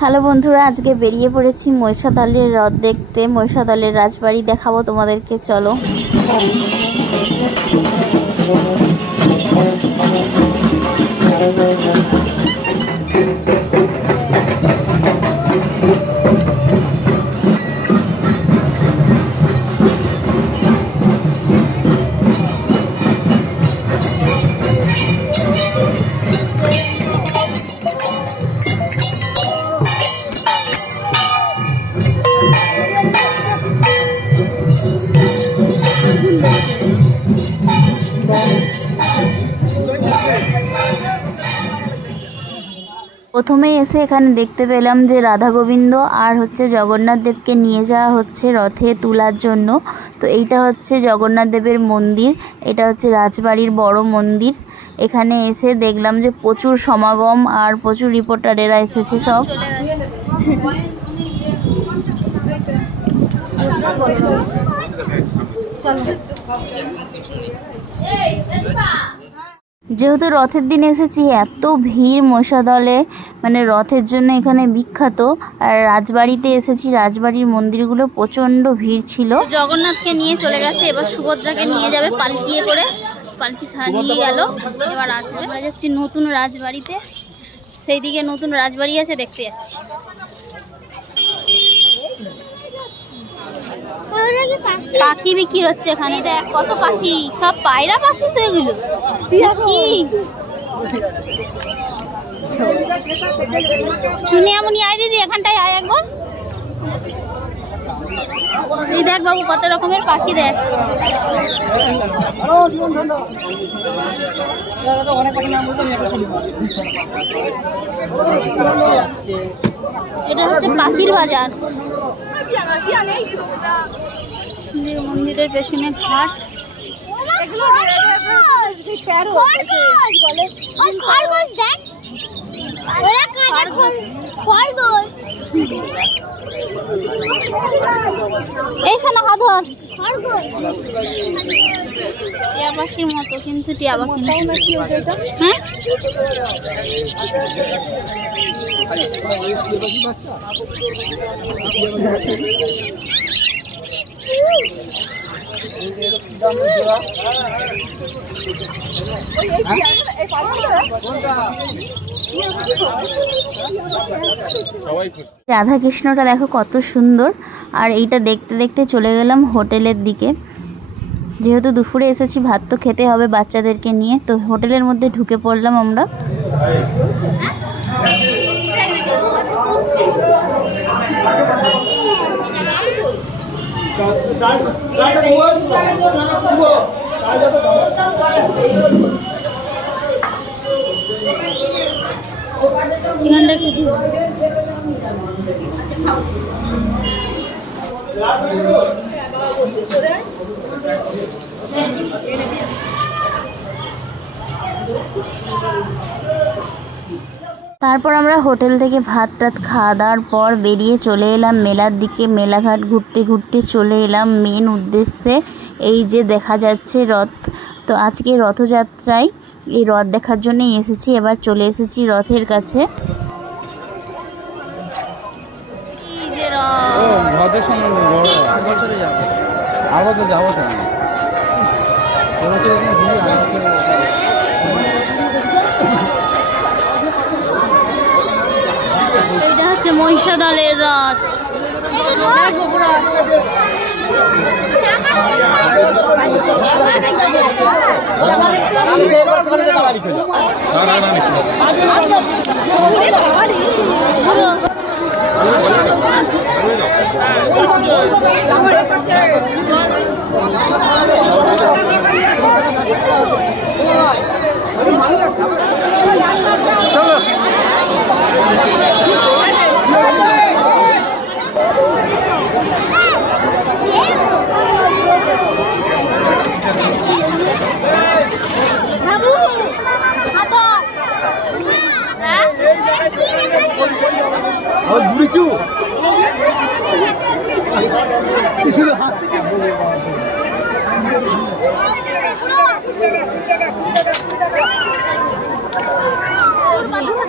Hello বন্ধুরা, আজকে বেরিয়ে পড়েছি মহিষাদলের হ্রদ দেখতে। মহিষাদলের রাজবাড়ি দেখাবো তোমাদেরকে, চলো। প্রথমেই এসে এখানে দেখতে পেলাম যে রাধা গোবিন্দ আর জগন্নাথ দেবকে নিয়ে যাওয়া হচ্ছে রথে তোলার জন্য। তো এইটা হচ্ছে জগন্নাথ দেবের মন্দির, এটা হচ্ছে রাজবাড়ির বড় মন্দির। এখানে এসে দেখলাম যে প্রচুর সমাগম আর প্রচুর রিপোর্টারেরা এসেছে সব। যেহেতু রথের দিন এসেছি, এত ভিড় মহিষাদলে, মানে রথের জন্য এখানে বিখ্যাত। আর রাজবাড়িতে এসেছি, রাজবাড়ির মন্দিরগুলো প্রচণ্ড ভিড় ছিল। জগন্নাথকে নিয়ে চলে গেছে, এবার সুভদ্রাকে নিয়ে যাবে পালকিয়ে করে। পালকি নিয়ে গেল, এবার আসবে। আমরা যাচ্ছি নতুন রাজবাড়িতে, সেই দিকে নতুন রাজবাড়ি আছে, দেখতে যাচ্ছি। পাখি বিক্রি হচ্ছে এখানে, দেখ কত পাখি, সব পায়রা পাখি তো এগুলো কি। চুনিয়ামুনি আয় দিদি, এখানটায় আয় একবার। এই দেখ বাবু কত রকমের পাখি, দেখ। এটা হচ্ছে পাখির বাজার। মন্দিরের পেছনে ঘাট। এই শোনা হাধর টিয়া পাখির মতো, কিন্তু টিয়া পাখি না। হ্যাঁ, রাধা কৃষ্ণটা দেখো কত সুন্দর। আর এইটা দেখতে দেখতে চলে গেলাম হোটেলের দিকে। যেহেতু দুপুরে এসেছি, ভাত তো খেতে হবে বাচ্চাদেরকে নিয়ে, তো হোটেলের মধ্যে ঢুকে পড়লাম আমরা। তারপর আমরা হোটেল থেকে ভাত টাত খাওয়া দাওয়ার পর বেরিয়ে চলে এলাম মেলার দিকে। মেলাঘাট ঘুরতে ঘুরতে চলে এলাম মেন উদ্দেশ্যে। এই যে দেখা যাচ্ছে রথ, তো আজকে রথযাত্রায় এই রথ দেখার জন্যই এসেছি। এবার চলে এসেছি রথের কাছে। এইটা হচ্ছে মহিষাদলের রথ।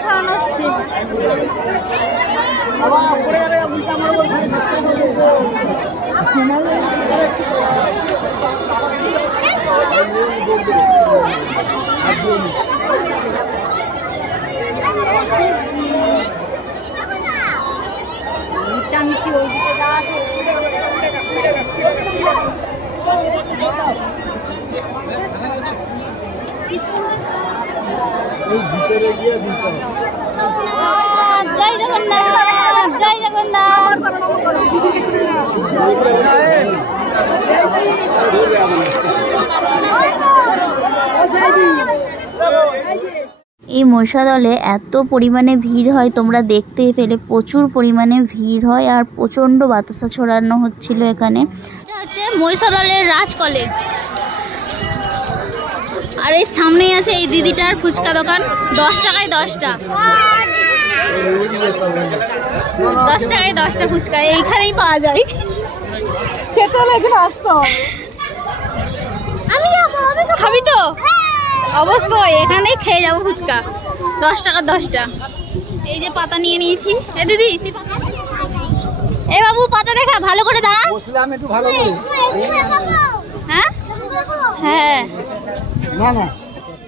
ছড়ানো হচ্ছে। জয় জগন্নাথ, জয় জগন্নাথ। এই মহিষাদলে এত পরিমাণে ভিড় হয়, তোমরা দেখতে পেলে প্রচুর পরিমাণে ভিড় হয় আর প্রচণ্ড বাতাসা ছড়ানো হচ্ছিল এখানে। এটা হচ্ছে মহিষাদলের রাজ কলেজ, আর এই সামনেই আছে এই দিদিটার ফুচকা দোকান। 10 টাকায় 10টা, 10 টাকায় 10টা ফুচকা এইখানেই পাওয়া যায়। খেতে হলে এখানে আসতে হবে। খাবি তো? অবশ্যই এখানেই খেয়ে যাবো ফুচকা। 10 টাকা 10টা। এই যে পাতা নিয়ে নিয়েছি। এ দিদি তুই পাতা, এ বাবু পাতা দেখা, ভালো করে দাঁড়া। হ্যাঁ হ্যাঁ,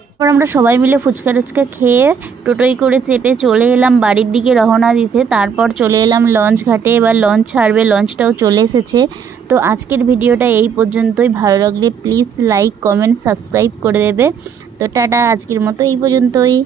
তারপর আমরা সবাই মিলে ফুচকা টুচকা খেয়ে টোটোই করে চেপে চলে এলাম বাড়ির দিকে রওনা দিতে। তারপর চলে এলাম লঞ্চ ঘাটে, এবার লঞ্চ ছাড়বে, লঞ্চটাও চলে এসেছে। তো আজকের ভিডিওটা এই পর্যন্তই। ভালো লাগলে প্লিজ লাইক কমেন্ট সাবস্ক্রাইব করে দেবে। তো টাটা, আজকের মতো এই পর্যন্তই।